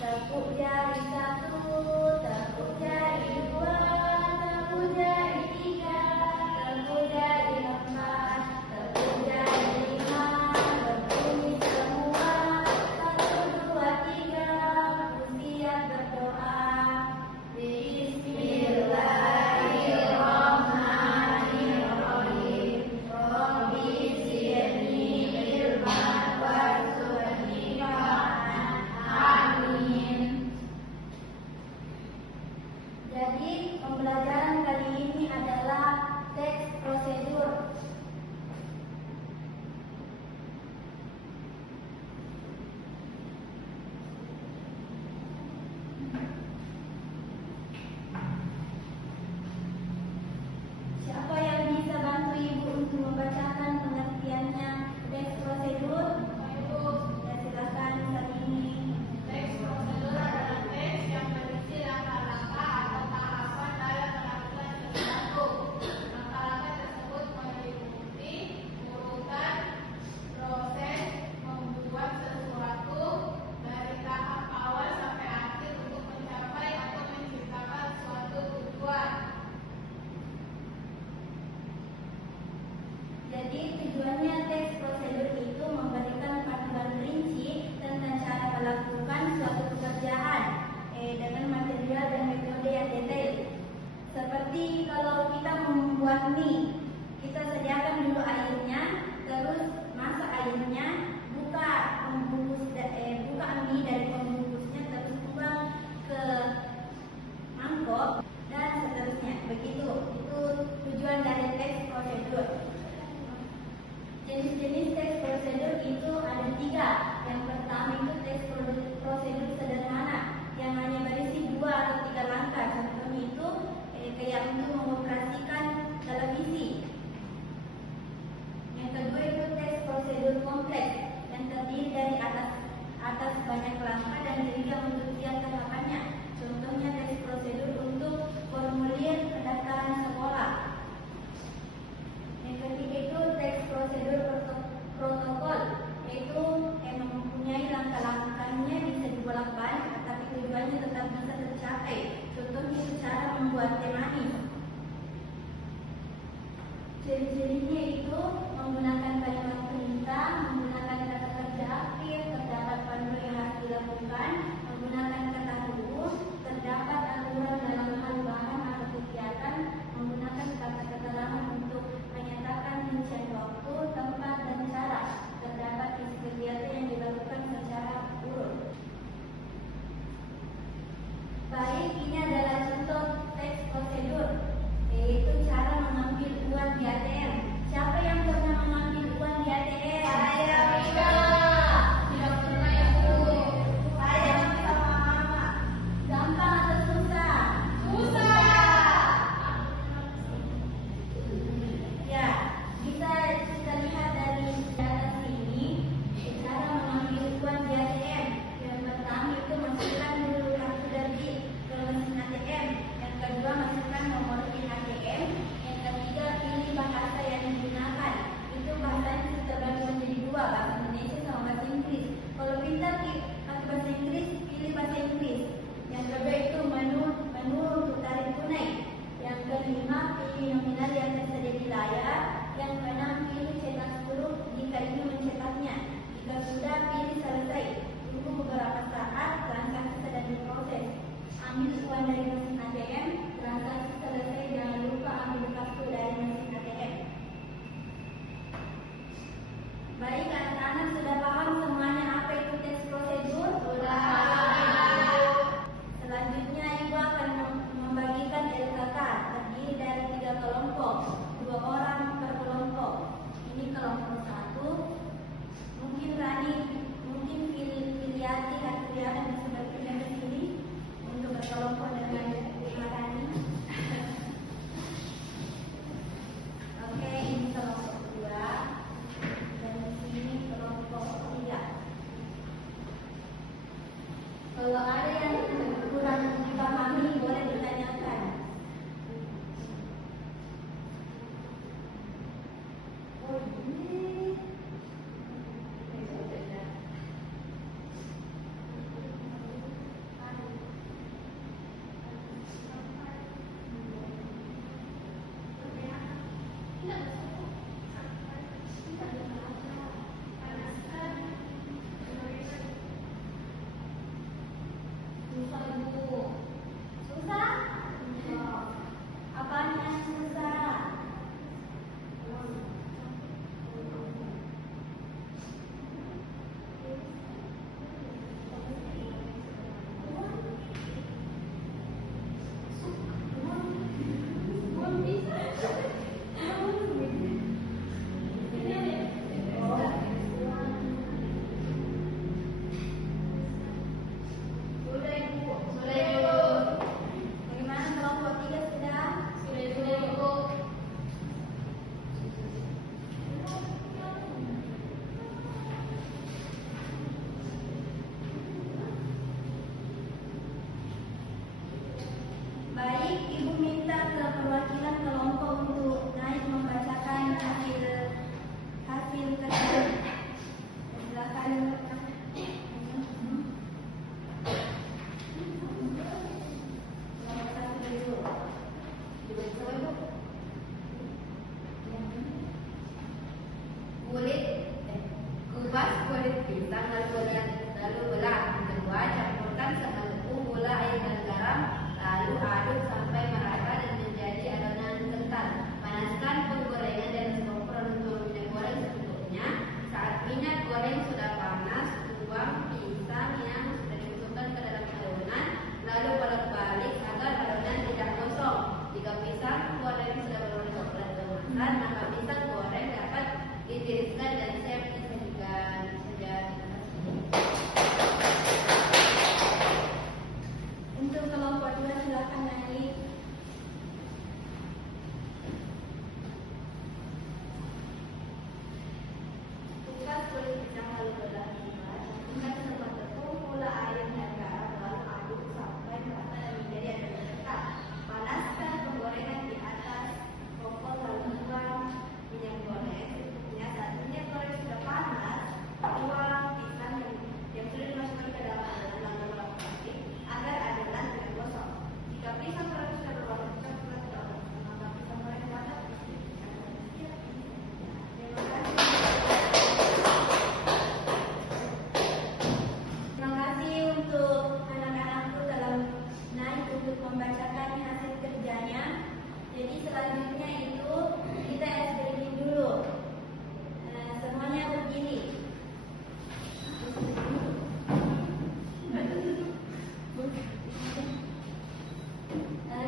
Tepuk jari satu, tepuk jari dua, tepuk jari tiga, tepuk jari empat, tepuk jari lima, berbunyi semua. Satu, dua, tiga, siap berdoa. Bismillahirrahmanirrahim. Rabbi zidni ilman warzuqni fahman. Amin. pisang lalu belah. Yang kedua, campurkan setengah tepung gula, air dan garam, lalu aduk sampai merata dan menjadi adonan kental. Panaskan penggorengan dan kompor untuk minyak goreng secukupnya. Saat minyak goreng sudah panas, tuang pisang yang sudah dimasukkan ke dalam adonan, lalu bolak-balik agar adonan tidak gosong. Jika pisang goreng sudah berwarna coklat keemasan, maka pisang goreng dapat ditiriskan dan siap disajikan. Untuk kelompok 2 silakan naik. Kupas kulit pisang lalu belah dua. Campurkan setengah tepung gula, air dan garam, lalu aduk sampai merata dan menjadi adonan kental. Panaskan penggorengan di atas kompor lalu tuang minyak goreng secukupnya. Saat minyak goreng sudah panas, tuang pisang yang sudah dimasukkan ke dalam adonan lalu bolak-balik agar adonan tidak gosong. Jika pisang goreng sudah berwarna coklat keemasan, maka pisang goreng dapat ditiriskan dan siap disajikan. Terima kasih. Terima kasih untuk anak-anakku dalam naik untuk membacakan hasil kerjanya. Jadi selanjutnya itu kita SDG dulu. Semuanya berdiri.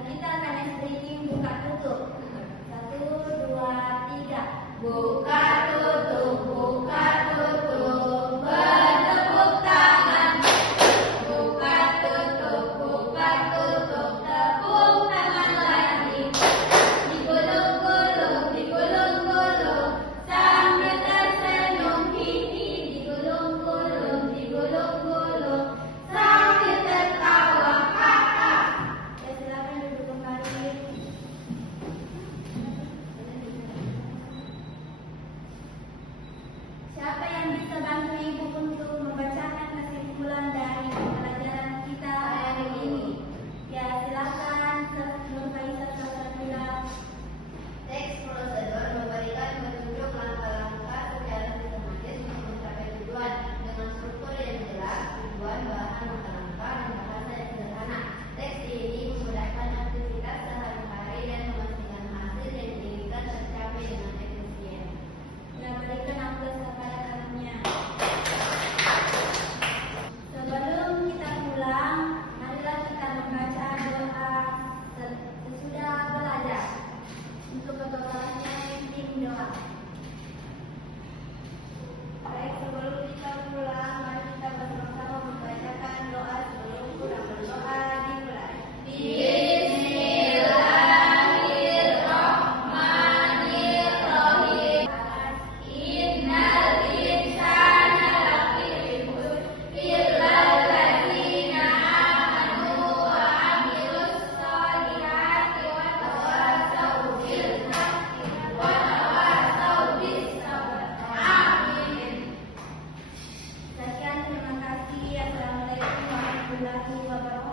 Kita akan SDG buka tutup. 1, 2, 3. Buka tutup, buka tutup, bertepuk tangan. Buka tutup, tepuk tangan lagi. Digulung-gulung, digulung-gulung, sambil tersenyum hihi. Digulung-gulung, digulung-gulung, sambil tertawa kakak. Ya, silakan duduk kembali. Siapa yang bisa bantu Ibu untuk membacakan kesimpulan dari pembelajaran kita hari ini? Ya, silakan Nur Faisal Salsabila. Teks prosedur memberikan petunjuk langkah-langkah secara sistematis untuk mencapai tujuan dengan struktur yang jelas, tujuan, bahan, langkah-langkah, dan bahasa yang sederhana. Teks ini memudahkan aktivitas sehari-hari dan memastikan hasil yang diinginkan tercapai dengan efisien. Ya, berikan aplaus kepada temannya. Sebelum kita pulang, marilah kita membaca doa sesudah belajar. Untuk kedua kelasnya tim doa. Baik, sebelum kita pulang, mari kita bersama-sama membacakan doa sebelum pulang. Berdoa dimulai. Bismillahirrahmanirrahim. Innal insana lafi khusr illa allazina amanu wa amilus solihati wa tawasaw bil haqqi wa tawasaw bis sabr. Amin. Sekian, terima kasih. Assalamualaikum warahmatullahi wabarakatuh.